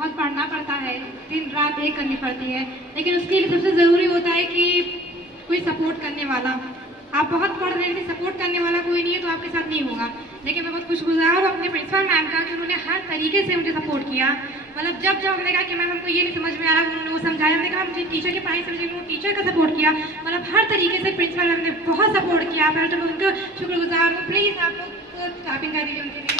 बहुत पढ़ना पड़ता है, दिन रात एक करनी पड़ती है, लेकिन उसके लिए सबसे ज़रूरी होता है कि कोई सपोर्ट करने वाला। आप बहुत पढ़ रहे हैं लेकिन सपोर्ट करने वाला कोई नहीं है तो आपके साथ नहीं होगा। लेकिन मैं बहुत खुशगुजार हूँ अपने प्रिंसिपल मैम का कि उन्होंने हर तरीके से मुझे सपोर्ट किया। मतलब जब जब हमने कहा कि मैम हमको ये नहीं समझ में आ रहा, उन्होंने वो समझाया, हमने कहा मुझे टीचर की पढ़ाई समझ में, टीचर का सपोर्ट किया। मतलब हर तरीके से प्रिंसिपल मैम ने बहुत सपोर्ट किया। मैं तो उनका शुक्रगुजार हूँ। प्लीज़ आप लोग क्लैपिंग कर दीजिए उनके लिए।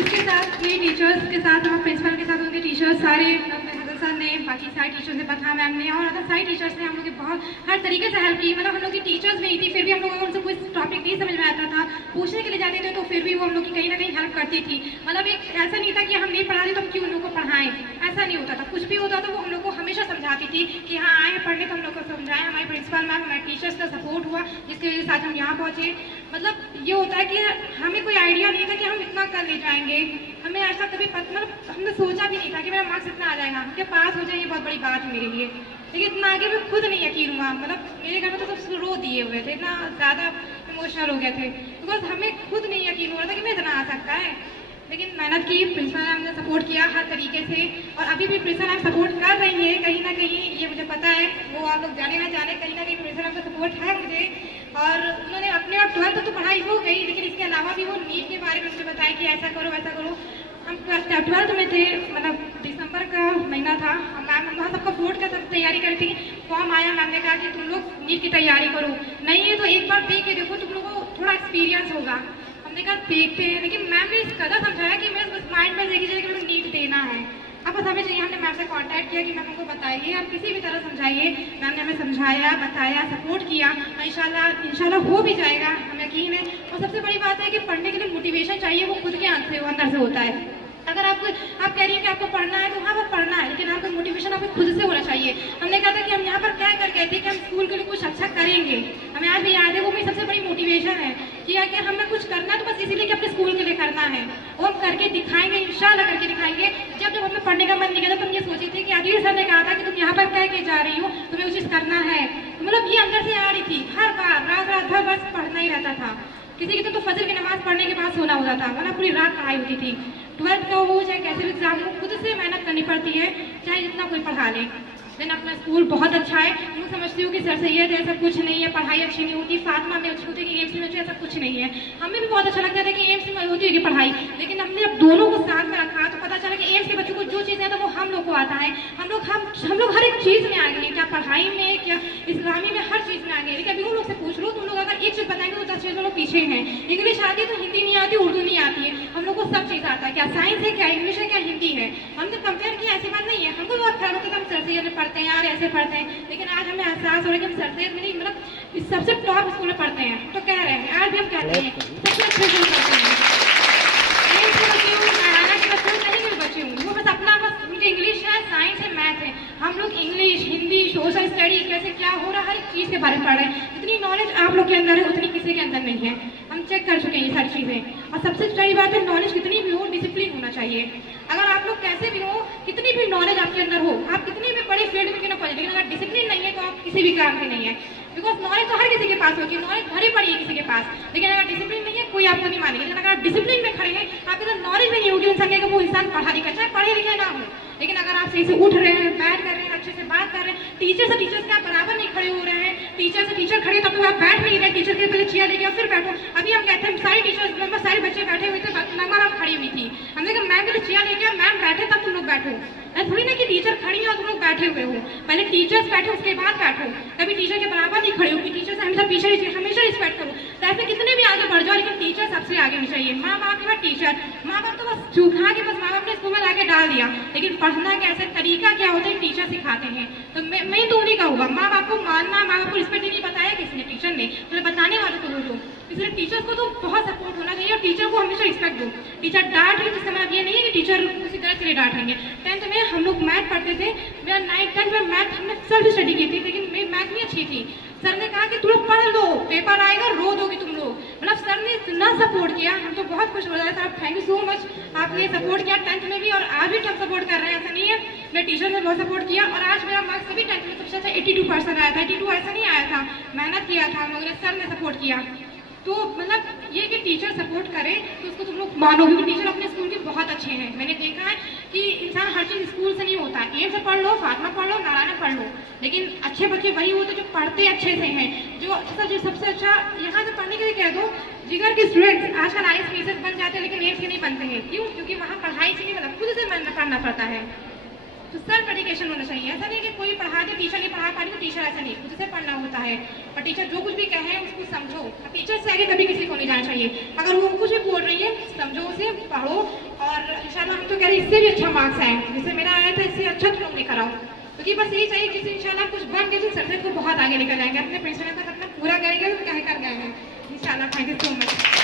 इसके साथ ये टीचर्स के साथ और प्रिंसिपल के साथ उनके टीचर्स सारे सर ने, बाकी सारे टीचर्स ने, पथा मैम ने और अदर सारे टीचर्स ने हम लोग की बहुत हर तरीके से हेल्प की। मतलब हम लोग की टीचर्स नहीं थी फिर भी हम लोगों को उनसे कोई टॉपिक नहीं समझ में आता था, पूछने के लिए जाते थे तो फिर भी वो हम लोग की कहीं ना कहीं हेल्प करती थी। मतलब एक ऐसा नहीं था कि हम नहीं पढ़ाते तो हम क्यों उन लोग को पढ़ाएं, ऐसा नहीं होता था। कुछ भी होता था वो हम लोग को हमेशा समझाती थी कि हाँ आए पढ़ने तो हम लोग को समझाएं। हमारे प्रिंसिपल मैम, हमारे टीचर्स का सपोर्ट हुआ जिसकी वजह से आज हम यहाँ पहुँचे। मतलब ये होता है कि हमें कोई आइडिया नहीं था कि हम इतना कर ले जाएंगे। हमें ऐसा कभी मतलब हमने सोचा भी नहीं था कि मेरा मार्क्स इतना आ जाएगा, उनके पास हो जाए, ये बहुत बड़ी बात है मेरे लिए। लेकिन इतना आगे मैं खुद नहीं यकीन हुआ। मतलब मेरे घर में तो सब रो दिए हुए थे, इतना ज़्यादा इमोशनल हो गए थे, बिकॉज हमें खुद नहीं यकीन हो रहा था कि मैं इतना आ सकता है। लेकिन मेहनत की, प्रिंसिपल मैम ने सपोर्ट किया हर तरीके से और अभी भी प्रिंसिपल मैम सपोर्ट कर रही है कहीं ना कहीं, ये मुझे पता है। वो आप लोग जाने ना जाने, कहीं ना कहीं प्रिंसिपल मैम का सपोर्ट है मुझे। और उन्होंने अपने और 12th तो पढ़ाई हो गई, लेकिन इसके अलावा भी वो नीट के बारे में मुझे बताया कि ऐसा करो वैसा करो। हम 12th में थे, मतलब दिसंबर का महीना था। मैम वहाँ सबका बोर्ड का सब तैयारी करी थी, फॉर्म आया, मैम ने कहा कि तुम लोग नीट की तैयारी करो, नहीं है तो एक बार देख के देखो, तुम लोगों को थोड़ा एक्सपीरियंस होगा। हमने कहा देखते हैं, लेकिन मैम ने इस कदर समझाया कि मैं बस माइंड में देखी जाए कि मुझे नीट देना है। अब बस हमें चाहिए, हमने मैम से कांटेक्ट किया कि मैम हमको बताइए, आप किसी भी तरह समझाइए। मैम ने हमें समझाया, बताया, सपोर्ट किया। इंशाल्लाह हो भी जाएगा, हमें यकीन है। और सबसे बड़ी बात है कि पढ़ने के लिए मोटिवेशन चाहिए, वो खुद के अंदर से होता है। अगर आप कह रही हैं कि आपको पढ़ना है तो हाँ पर पढ़ना है, लेकिन आपका मोटिवेशन आपको खुद से होना चाहिए। हमने कहा था कि हम यहाँ पर क्या कर गए थे कि हम स्कूल के लिए कुछ अच्छा करेंगे, हमें आज भी याद है। वो मेरी सबसे बड़ी मोटिवेशन है कि अगर हमें कुछ करना है तो बस इसीलिए कि अपने स्कूल के लिए करना है, और हम करके दिखाएंगे, इंशाल्लाह करके दिखाएंगे। जब जब हमें पढ़ने का मन नहीं करता तो हम ये सोची थी कि अगले सर ने कहा था कि तुम यहाँ पर कह के जा रही हो, तुम्हें वो चीज़ करना है। तो मतलब ये अंदर से आ रही थी, हर बार रात भर बस पढ़ना ही रहता था। किसी की तो फजर की नमाज पढ़ने के बाद सोना होता था, वरना पूरी रात पढ़ाई होती थी। 12th का हो चाहे कैसे भी एग्जाम हो, खुद से मेहनत करनी पड़ती है, चाहे जितना कोई पढ़ा ले। देन अपना स्कूल बहुत अच्छा है। मैं समझती हूँ कि सर सैयद ऐसा कुछ नहीं है, पढ़ाई अच्छी नहीं होती, फातिमा में अच्छी होती है कि एम्स में अच्छी, ऐसा कुछ नहीं है। हमें भी बहुत अच्छा लगता था कि एम्स में होती होगी पढ़ाई, लेकिन हमने अब दोनों को साथ में रखा तो पता चला कि एम्स के बच्चों को जो चीज़ आता है वो हम लोग को आता है। हम लोग हर एक चीज़ में आगे हैं, क्या पढ़ाई में, क्या इस्लामी में, हर चीज़ में आगे। लेकिन अभी उन लोग से पूछ लो, तुम लोग अगर एक चीज़ बताएंगे तो 10 चीज़ लोग पीछे हैं। इंग्लिश आती है तो हिंदी नहीं आती, उर्दू नहीं आती है, हम लोग को सब चीज़ आता है। क्या साइंस है, क्या इंग्लिश है, क्या हिंदी है। हमने कंपेयर किया, ऐसी बात नहीं है। हमको बहुत खराब होता था, हम सर सैयद में पढ़ते हैं यार, ऐसे पढ़ते हैं, लेकिन आज हमें एहसास हो रहा है कि हम सर सैयद में नहीं, मतलब इस सबसे टॉप स्कूल में पढ़ते हैं। तो कह रहे हैं, आज भी हम कहते हैं सबसे अच्छे स्कूल पढ़ते हैं। एम्स के बच्चे हूँ, नारायणा के बच्चे हूँ, कहीं के बच्चे हूँ, वो बस अपना बस उनके इंग्लिश है, साइंस है, मैथ है। हम लोग इंग्लिश, हिंदी, सोशल स्टडी, कैसे क्या हो रहा है, हर चीज़ के बारे में पढ़ रहे हैं। जितनी नॉलेज आप लोग के अंदर है उतनी किसी के अंदर नहीं है, हम चेक कर चुके हैं ये सारी चीज़ें। और सबसे बड़ी बात है, नॉलेज कितनी भी हो, डिसिप्लिन होना चाहिए। अगर आप लोग कैसे भी हो, कितनी भी नॉलेज आपके अंदर हो, आप कितनी भी बड़ी फील्ड में क्यों ना पढ़े, लेकिन अगर डिसिप्लिन नहीं है तो आप किसी भी काम के नहीं है। बिकॉज नॉलेज तो हर किसी के पास होती है, नॉलेज भरी पड़ी है किसी के पास, लेकिन अगर डिसिप्लिन नहीं है कोई आपको नहीं मानेगा। लेकिन अगर आप डिसिप्लिन में खड़े हैं, आपके अंदर नॉलेज नहीं होगी, इंसान का वो इंसान पढ़ा लिखा, चाहे पढ़े लिखे ना हो, लेकिन अगर आप सही से उठ रहे हैं, बैठ कर रहे हैं, अच्छे से बात कर रहे हैं, टीचर से टीचर के आप बराबर नहीं खड़े हो रहे हैं, टीचर से टीचर खड़े तब तो आप बैठ नहीं रहे, टीचर के पहले चेयर लेके फिर बैठो। अभी हम कहते हैं सारे टीचर्स, सारे बच्चे बैठे हुए थे, नगमा मैम खड़ी हुई थी, हमने कहा मैम पहले चेयर लेके मैम बैठे तब तुम लोग बैठो। थोड़ी ना कि टीचर खड़ी है और तुम लोग बैठे हुए हो, पहले टीचर्स बैठे उसके बाद बैठो। कभी टीचर के बराबर नहीं खड़े हो कि टीचर से हमेशा पीछे, हमेशा रिस्पेक्ट करो। तो ऐसे कितने भी आगे बढ़ जाओ, लेकिन टीचर सबसे आगे होनी चाहिए। माँ बाप के बाद टीचर, माँ बाप तो बस चूखा के बस माँ बाप ने स्कूल में लाके डाल दिया, लेकिन पढ़ना कैसे, तरीका क्या होता है, टीचर सिखाते हैं। तो मैं तो उन्हीं का हुआ, माँ बाप को मानना, माँ बाप को रिस्पेक्ट नहीं बताया किसने, टीचर ने, मतलब बताने वालों को बोलो। इसलिए टीचर्स को तो बहुत सपोर्ट होना चाहिए और टीचर को हमेशा रिस्पेक्ट दो। टीचर डांट रही जिससे मतलब ये नहीं है कि टीचर उसी तरह के लिए डांटेंगे। 10th में हम लोग मैथ पढ़ते थे, मेरा 9th 10th में मैथ हमने सेल्फ स्टडी की थी, लेकिन मेरी मैथ नहीं अच्छी थी। सर ने कहा कि तुम लोग पढ़ लो, पेपर आएगा रो दोगे तुम लोग, मतलब सर ने इतना सपोर्ट किया, हम तो बहुत खुश हो रहे थे। Sir thank you so much, आपने सपोर्ट किया 10th में भी और आज भी सब सपोर्ट कर रहे हैं, ऐसा नहीं है। मेरे टीचर ने बहुत सपोर्ट किया और आज मेरा मार्क्स सभी 10th में सबसे अच्छा 82% आया था। 82 ऐसा नहीं आया था, मेहनत किया था हम लोगों ने, सर ने सपोर्ट किया। तो मतलब ये कि टीचर सपोर्ट करे तो उसको तुम लोग मानो, क्योंकि टीचर अपने स्कूल के बहुत अच्छे हैं। मैंने देखा है कि इंसान हर चीज़ स्कूल से नहीं होता है। एम से पढ़ लो, फातिमा पढ़ लो, नारायण पढ़ लो, लेकिन अच्छे बच्चे वही होते जो पढ़ते अच्छे से हैं। जो सबसे अच्छा यहाँ से पढ़ने के लिए कह दो, जिगर के स्टूडेंट्स आजकल आईएएस पीएस बन जाते हैं, लेकिन एम्स के नहीं बनते हैं। क्यों? क्योंकि वहाँ पढ़ाई से नहीं, मतलब खुद से मेहनत करना पड़ता है। तो सेल्फ डेडिकेशन होना चाहिए। ऐसा नहीं कि कोई पढ़ा दे, टीचर नहीं पढ़ा पा रही तो टीचर, ऐसा नहीं, खुद से पढ़ना होता है। और टीचर जो कुछ भी कहे उसको समझो। टीचर से आगे कभी किसी को नहीं जाना चाहिए। अगर वो कुछ भी बोल रही है समझो उसे, पढ़ो, और इंशाल्लाह हम तो कह रहे हैं इससे भी अच्छा मार्क्स आए, जैसे मेरा आया था इससे अच्छा तुम लेकर आओ। क्योंकि बस यही चाहिए कि इंशाल्लाह कुछ बन गए तो सब्जेक्ट को बहुत आगे लेकर जाएंगे, अपने प्रिंसिपल का सपना पूरा करेंगे, तो क्या कर गए हैं इंशाल्लाह। Thank you so much.